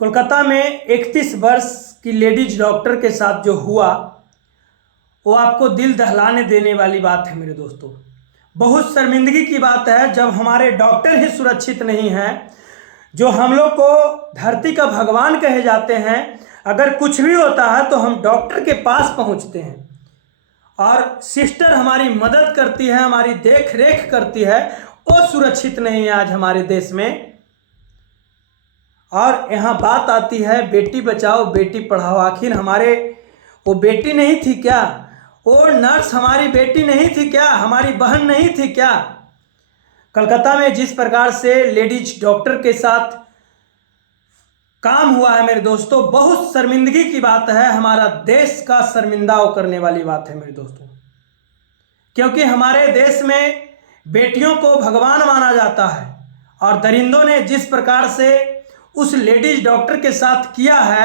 कोलकाता में 31 वर्ष की लेडीज डॉक्टर के साथ जो हुआ वो आपको दिल दहलाने देने वाली बात है मेरे दोस्तों। बहुत शर्मिंदगी की बात है जब हमारे डॉक्टर ही सुरक्षित नहीं हैं, जो हम लोग को धरती का भगवान कहे जाते हैं। अगर कुछ भी होता है तो हम डॉक्टर के पास पहुंचते हैं और सिस्टर हमारी मदद करती है, हमारी देख रेख करती है। वो सुरक्षित नहीं है आज हमारे देश में। और यहाँ बात आती है बेटी बचाओ बेटी पढ़ाओ। आखिर हमारे वो बेटी नहीं थी क्या? वो नर्स हमारी बेटी नहीं थी क्या? हमारी बहन नहीं थी क्या? कलकत्ता में जिस प्रकार से लेडीज डॉक्टर के साथ काम हुआ है मेरे दोस्तों, बहुत शर्मिंदगी की बात है। हमारा देश का शर्मिंदा करने वाली बात है मेरे दोस्तों, क्योंकि हमारे देश में बेटियों को भगवान माना जाता है और दरिंदों ने जिस प्रकार से उस लेडीज डॉक्टर के साथ किया है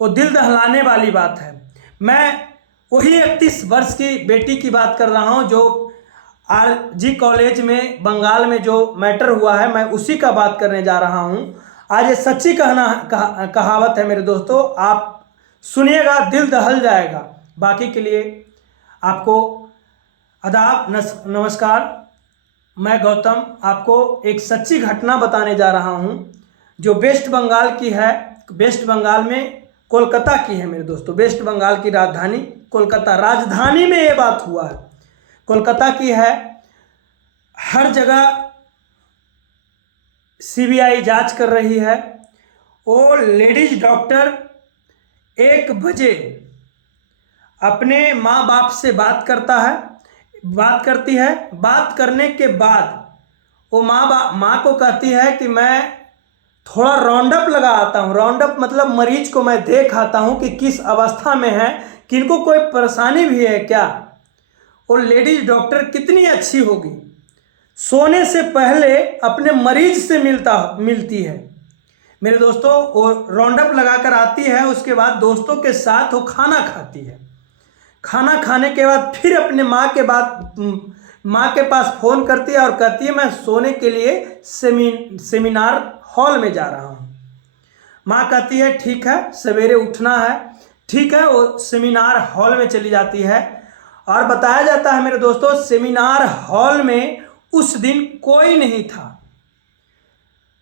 वो दिल दहलाने वाली बात है। मैं वही 31 वर्ष की बेटी की बात कर रहा हूँ जो आरजी कॉलेज में बंगाल में जो मैटर हुआ है, मैं उसी का बात करने जा रहा हूँ। आज ये सच्ची कहावत है मेरे दोस्तों, आप सुनिएगा दिल दहल जाएगा। बाकी के लिए आपको आदाब नमस्कार। मैं गौतम आपको एक सच्ची घटना बताने जा रहा हूँ जो वेस्ट बंगाल की है। वेस्ट बंगाल में कोलकाता की है मेरे दोस्तों। वेस्ट बंगाल की राजधानी कोलकाता, राजधानी में ये बात हुआ है, कोलकाता की है। हर जगह सीबीआई जांच कर रही है। वो लेडीज डॉक्टर 1 बजे अपने माँ बाप से बात करती है। बात करने के बाद वो माँ को कहती है कि मैं थोड़ा राउंड अप लगा आता हूँ। राउंड अप मतलब मरीज को मैं देख आता हूँ कि किस अवस्था में है, किनको कोई परेशानी भी है क्या। और लेडीज डॉक्टर कितनी अच्छी होगी, सोने से पहले अपने मरीज से मिलती है मेरे दोस्तों। वो राउंड अप लगा कर आती है, उसके बाद दोस्तों के साथ वो खाना खाती है। खाना खाने के बाद फिर अपने माँ के पास फ़ोन करती है और कहती है मैं सोने के लिए सेमिनार हॉल में जा रहा हूँ। माँ कहती है ठीक है, सवेरे उठना है। ठीक है, वो सेमिनार हॉल में चली जाती है और बताया जाता है मेरे दोस्तों सेमिनार हॉल में उस दिन कोई नहीं था।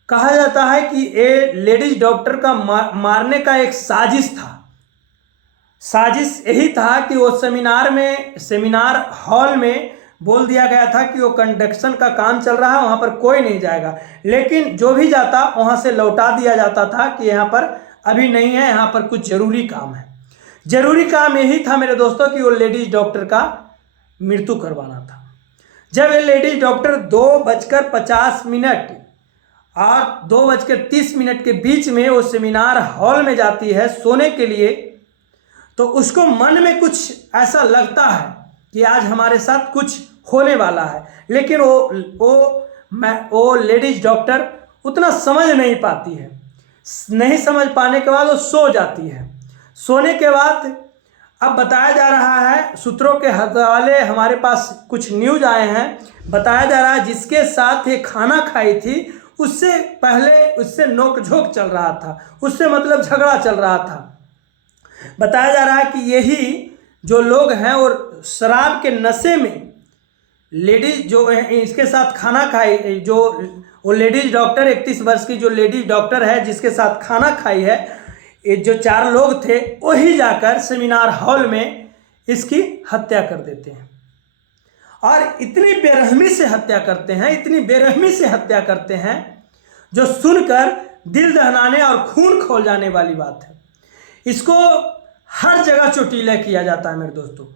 कहा जाता है कि ये लेडीज डॉक्टर का मारने का एक साजिश था। साजिश यही था कि वो सेमिनार हॉल में बोल दिया गया था कि वो कंस्ट्रक्शन का काम चल रहा है, वहाँ पर कोई नहीं जाएगा। लेकिन जो भी जाता वहाँ से लौटा दिया जाता था कि यहाँ पर अभी नहीं है, यहाँ पर कुछ ज़रूरी काम है। ज़रूरी काम यही था मेरे दोस्तों कि वो लेडीज डॉक्टर का मृत्यु करवाना था। जब ये लेडीज डॉक्टर 2:50 और 2:30 के बीच में वो सेमिनार हॉल में जाती है सोने के लिए, तो उसको मन में कुछ ऐसा लगता है कि आज हमारे साथ कुछ होने वाला है। लेकिन वो लेडीज डॉक्टर उतना समझ नहीं पाती है। नहीं समझ पाने के बाद वो सो जाती है। सोने के बाद अब बताया जा रहा है, सूत्रों के हवाले हमारे पास कुछ न्यूज आए हैं, बताया जा रहा है जिसके साथ ये खाना खाई थी उससे पहले उससे नोकझोंक चल रहा था, उससे मतलब झगड़ा चल रहा था। बताया जा रहा है कि यही जो लोग हैं और शराब के नशे में लेडीज जो इसके साथ खाना खाई, जो वो लेडीज डॉक्टर 31 वर्ष की जो लेडीज डॉक्टर है जिसके साथ खाना खाई है, ये जो 4 लोग थे वही जाकर सेमिनार हॉल में इसकी हत्या कर देते हैं। और इतनी बेरहमी से हत्या करते हैं, इतनी बेरहमी से हत्या करते हैं जो सुनकर दिल दहलाने और खून खौल जाने वाली बात है। इसको हर जगह चोटीला किया जाता है मेरे दोस्तों।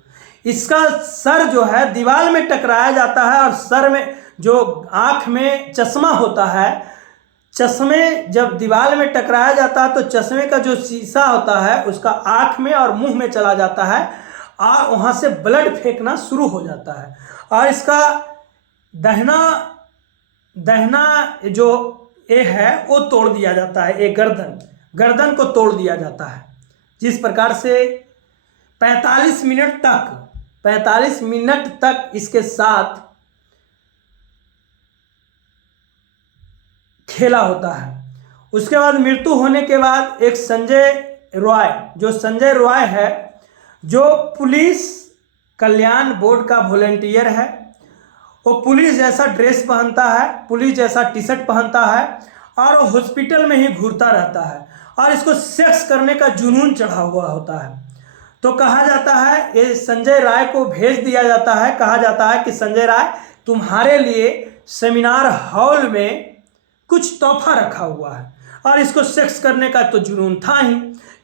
इसका सर जो है दीवार में टकराया जाता है और सर में जो आँख में चश्मा होता है, चश्मे जब दीवार में टकराया जाता है तो चश्मे का जो शीशा होता है उसका आँख में और मुंह में चला जाता है और वहाँ से ब्लड फेंकना शुरू हो जाता है। और इसका दहना जो ये है वो तोड़ दिया जाता है, ये गर्दन को तोड़ दिया जाता है। जिस प्रकार से 45 मिनट तक इसके साथ खेला होता है। उसके बाद मृत्यु होने के बाद एक संजय रॉय, जो संजय रॉय है, जो पुलिस कल्याण बोर्ड का वॉलंटियर है, वो पुलिस जैसा ड्रेस पहनता है, पुलिस जैसा टी शर्ट पहनता है और वो हॉस्पिटल में ही घूरता रहता है और इसको सेक्स करने का जुनून चढ़ा हुआ होता है। तो कहा जाता है, ये संजय राय को भेज दिया जाता है, कहा जाता है कि संजय राय तुम्हारे लिए सेमिनार हॉल में कुछ तोहफा रखा हुआ है। और इसको सेक्स करने का तो जुनून था ही,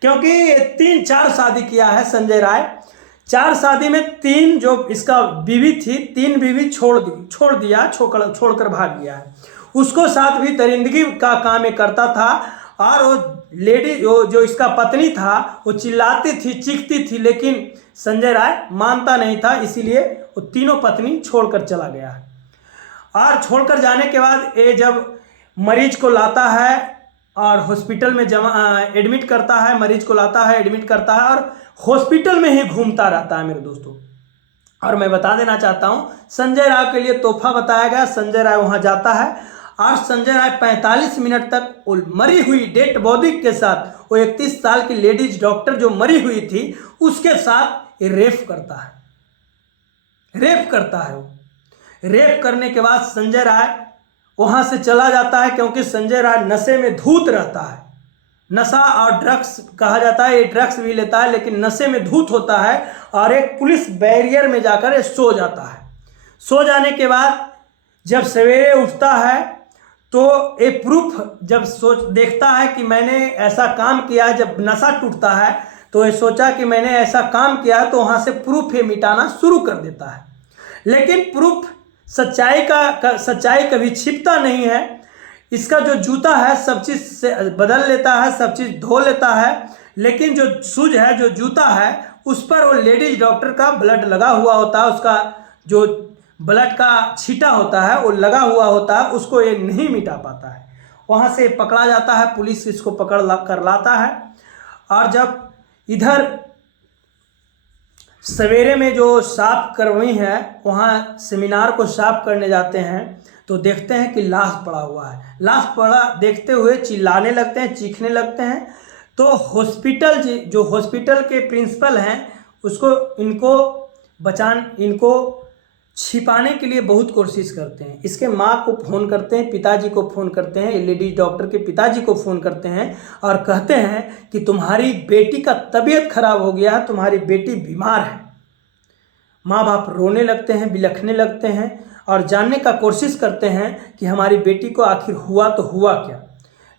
क्योंकि 3-4 शादी किया है संजय राय। 4 शादी में 3 जो इसका बीवी थी, 3 बीवी छोड़कर भाग गया है। उसको साथ भी दरिंदगी का काम करता था और वो लेडी जो इसका पत्नी था वो चिल्लाती थी, चीखती थी, लेकिन संजय राय मानता नहीं था, इसीलिए वो तीनों पत्नी छोड़कर चला गया है। और छोड़कर जाने के बाद ये जब मरीज को लाता है और हॉस्पिटल में एडमिट करता है, मरीज को लाता है, एडमिट करता है और हॉस्पिटल में ही घूमता रहता है मेरे दोस्तों। और मैं बता देना चाहता हूँ, संजय राय के लिए तोहफा बताया गया। संजय राय वहाँ जाता है और संजय राय 45 मिनट तक वो मरी हुई डेड बॉडी के साथ, वो 31 साल की लेडीज डॉक्टर जो मरी हुई थी उसके साथ रेप करता है। वो रेप करने के बाद संजय राय वहाँ से चला जाता है, क्योंकि संजय राय नशे में धूत रहता है। नशा और ड्रग्स कहा जाता है, ये ड्रग्स भी लेता है लेकिन नशे में धूत होता है और एक पुलिस बैरियर में जाकर सो जाता है। सो जाने के बाद जब सवेरे उठता है तो एक प्रूफ जब देखता है कि मैंने ऐसा काम किया है, जब नशा टूटता है तो ये सोचा कि मैंने ऐसा काम किया है, तो वहाँ से प्रूफ ये मिटाना शुरू कर देता है। लेकिन प्रूफ सच्चाई कभी छिपता नहीं है। इसका जो जूता है सब चीज़ से बदल लेता है, सब चीज़ धो लेता है, लेकिन जो शूज है, जो जूता है, उस पर वो लेडीज डॉक्टर का ब्लड लगा हुआ होता है, उसका जो ब्लड का छींटा होता है वो लगा हुआ होता है, उसको ये नहीं मिटा पाता है। वहाँ से पकड़ा जाता है, पुलिस इसको पकड़ कर लाता है। और जब इधर सवेरे में जो साफ कर्मी है वहाँ सेमिनार को साफ करने जाते हैं तो देखते हैं कि लाश पड़ा हुआ है। लाश पड़ा देखते हुए चिल्लाने लगते हैं, चीखने लगते हैं। तो हॉस्पिटल के प्रिंसिपल हैं इनको छिपाने के लिए बहुत कोशिश करते हैं। इसके माँ को फ़ोन करते हैं, पिताजी को फ़ोन करते हैं, लेडीज डॉक्टर के पिताजी को फ़ोन करते हैं और कहते हैं कि तुम्हारी बेटी का तबीयत खराब हो गया है, तुम्हारी बेटी बीमार है। माँ बाप रोने लगते हैं, बिलखने लगते हैं और जानने का कोशिश करते हैं कि हमारी बेटी को आखिर हुआ तो हुआ क्या,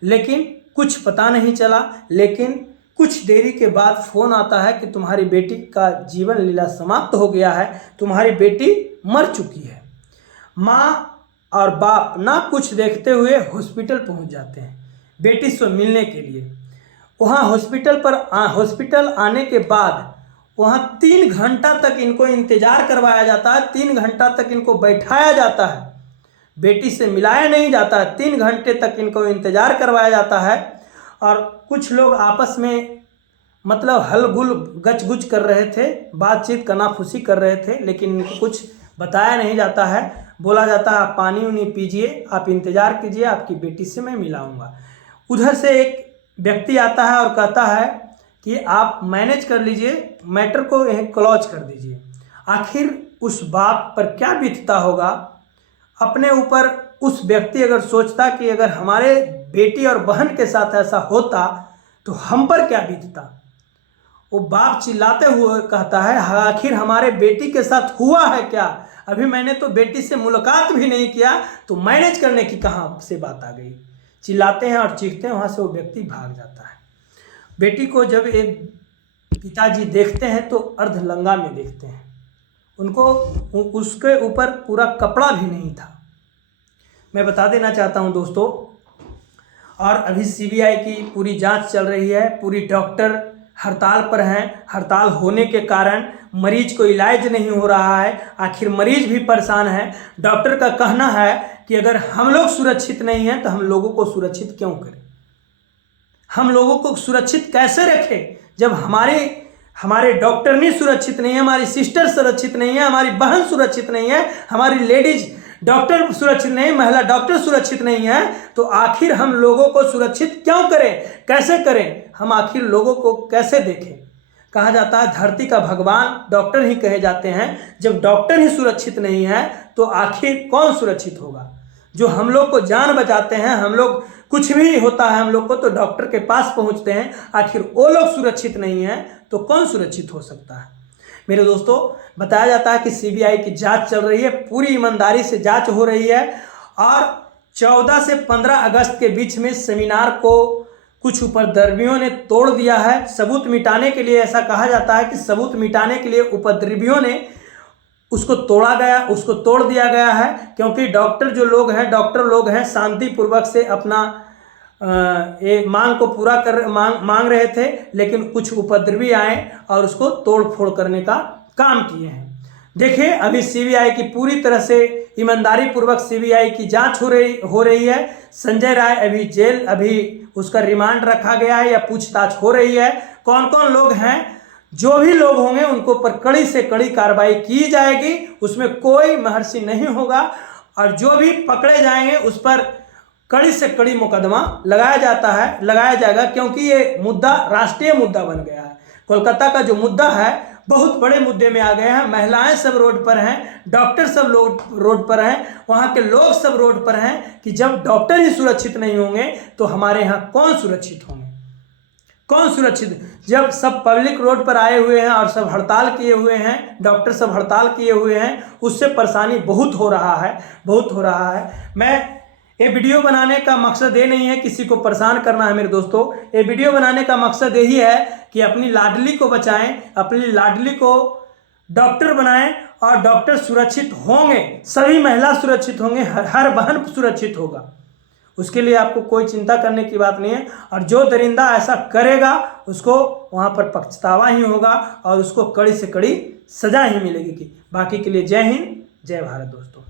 लेकिन कुछ पता नहीं चला। लेकिन कुछ देरी के बाद फ़ोन आता है कि तुम्हारी बेटी का जीवन लीला समाप्त हो गया है, तुम्हारी बेटी मर चुकी है। माँ और बाप ना कुछ देखते हुए हॉस्पिटल पहुंच जाते हैं बेटी से मिलने के लिए। वहाँ हॉस्पिटल आने के बाद वहाँ 3 घंटा तक इनको इंतज़ार करवाया जाता है, 3 घंटा तक इनको बैठाया जाता है, बेटी से मिलाया नहीं जाता है, 3 घंटे तक इनको इंतज़ार करवाया जाता है। और कुछ लोग आपस में मतलब हलगुल गचगुच कर रहे थे, बातचीत कनाफूसी कर रहे थे, लेकिन इनको कुछ बताया नहीं जाता है। बोला जाता है आप पानी उनी पीजिए, आप इंतज़ार कीजिए, आपकी बेटी से मैं मिलाऊंगा। उधर से एक व्यक्ति आता है और कहता है कि आप मैनेज कर लीजिए, मैटर को यहीं क्लोज कर दीजिए। आखिर उस बाप पर क्या बीतता होगा अपने ऊपर। उस व्यक्ति अगर सोचता कि अगर हमारे बेटी और बहन के साथ ऐसा होता तो हम पर क्या बीतता। वो बाप चिल्लाते हुए कहता है आखिर हमारे बेटी के साथ हुआ है क्या, अभी मैंने तो बेटी से मुलाकात भी नहीं किया, तो मैनेज करने की कहाँ से बात आ गई। चिल्लाते हैं और चीखते हैं, वहाँ से वो व्यक्ति भाग जाता है। बेटी को जब एक पिताजी देखते हैं तो अर्धलंगा में देखते हैं, उनको उसके ऊपर पूरा कपड़ा भी नहीं था। मैं बता देना चाहता हूं दोस्तों, और अभी सीबीआई की पूरी जांच चल रही है, पूरी डॉक्टर हड़ताल पर हैं। हड़ताल होने के कारण मरीज को इलाज नहीं हो रहा है, आखिर मरीज भी परेशान है। डॉक्टर का कहना है कि अगर हम लोग सुरक्षित नहीं हैं तो हम लोगों को सुरक्षित क्यों करें, हम लोगों को सुरक्षित कैसे रखें जब हमारे डॉक्टर नहीं सुरक्षित नहीं है, हमारी सिस्टर सुरक्षित नहीं है, हमारी बहन सुरक्षित नहीं है, हमारी लेडीज डॉक्टर सुरक्षित नहीं, महिला डॉक्टर सुरक्षित नहीं है, तो आखिर हम लोगों को सुरक्षित क्यों करें, कैसे करें, हम आखिर लोगों को कैसे देखें। कहा जाता है धरती का भगवान डॉक्टर ही कहे जाते हैं। जब डॉक्टर ही सुरक्षित नहीं है तो आखिर कौन सुरक्षित होगा। जो हम लोग को जान बचाते हैं, हम लोग कुछ भी होता है हम लोग को तो डॉक्टर के पास पहुंचते हैं, आखिर वो लोग सुरक्षित नहीं हैं तो कौन सुरक्षित हो सकता है। मेरे दोस्तों, बताया जाता है कि सीबीआई की जांच चल रही है, पूरी ईमानदारी से जांच हो रही है और 14 से 15 अगस्त के बीच में सेमिनार को कुछ उपद्रवियों ने तोड़ दिया है। सबूत मिटाने के लिए, ऐसा कहा जाता है कि सबूत मिटाने के लिए उपद्रवियों ने उसको तोड़ दिया गया है, क्योंकि डॉक्टर लोग हैं शांतिपूर्वक से अपना ये मांग को पूरा मांग रहे थे, लेकिन कुछ उपद्रवी आए और उसको तोड़ फोड़ करने का काम किए हैं। देखिए, अभी सीबीआई की पूरी तरह से ईमानदारी पूर्वक सीबीआई की जांच हो रही है। संजय राय अभी उसका रिमांड रखा गया है या पूछताछ हो रही है। कौन कौन लोग हैं, जो भी लोग होंगे उनको पर कड़ी से कड़ी कार्रवाई की जाएगी, उसमें कोई महर्षि नहीं होगा और जो भी पकड़े जाएंगे उस पर कड़ी से कड़ी मुकदमा लगाया जाएगा, क्योंकि ये मुद्दा राष्ट्रीय मुद्दा बन गया है। कोलकाता का जो मुद्दा है बहुत बड़े मुद्दे में आ गए हैं। महिलाएं सब रोड पर हैं, डॉक्टर सब रोड पर हैं, वहाँ के लोग सब रोड पर हैं कि जब डॉक्टर ही सुरक्षित नहीं होंगे तो हमारे यहाँ कौन सुरक्षित होंगे, कौन सुरक्षित। जब सब पब्लिक रोड पर आए हुए हैं और सब हड़ताल किए हुए हैं, डॉक्टर सब हड़ताल किए हुए हैं, उससे परेशानी बहुत हो रहा है। मैं ये वीडियो बनाने का मकसद ये नहीं है किसी को परेशान करना है मेरे दोस्तों। ये वीडियो बनाने का मकसद यही है कि अपनी लाडली को बचाएं, अपनी लाडली को डॉक्टर बनाएं और डॉक्टर सुरक्षित होंगे, सभी महिला सुरक्षित होंगे, हर बहन सुरक्षित होगा। उसके लिए आपको कोई चिंता करने की बात नहीं है। और जो दरिंदा ऐसा करेगा उसको वहाँ पर पछतावा ही होगा और उसको कड़ी से कड़ी सजा ही मिलेगी। बाकी के लिए जय हिंद, जय भारत दोस्तों।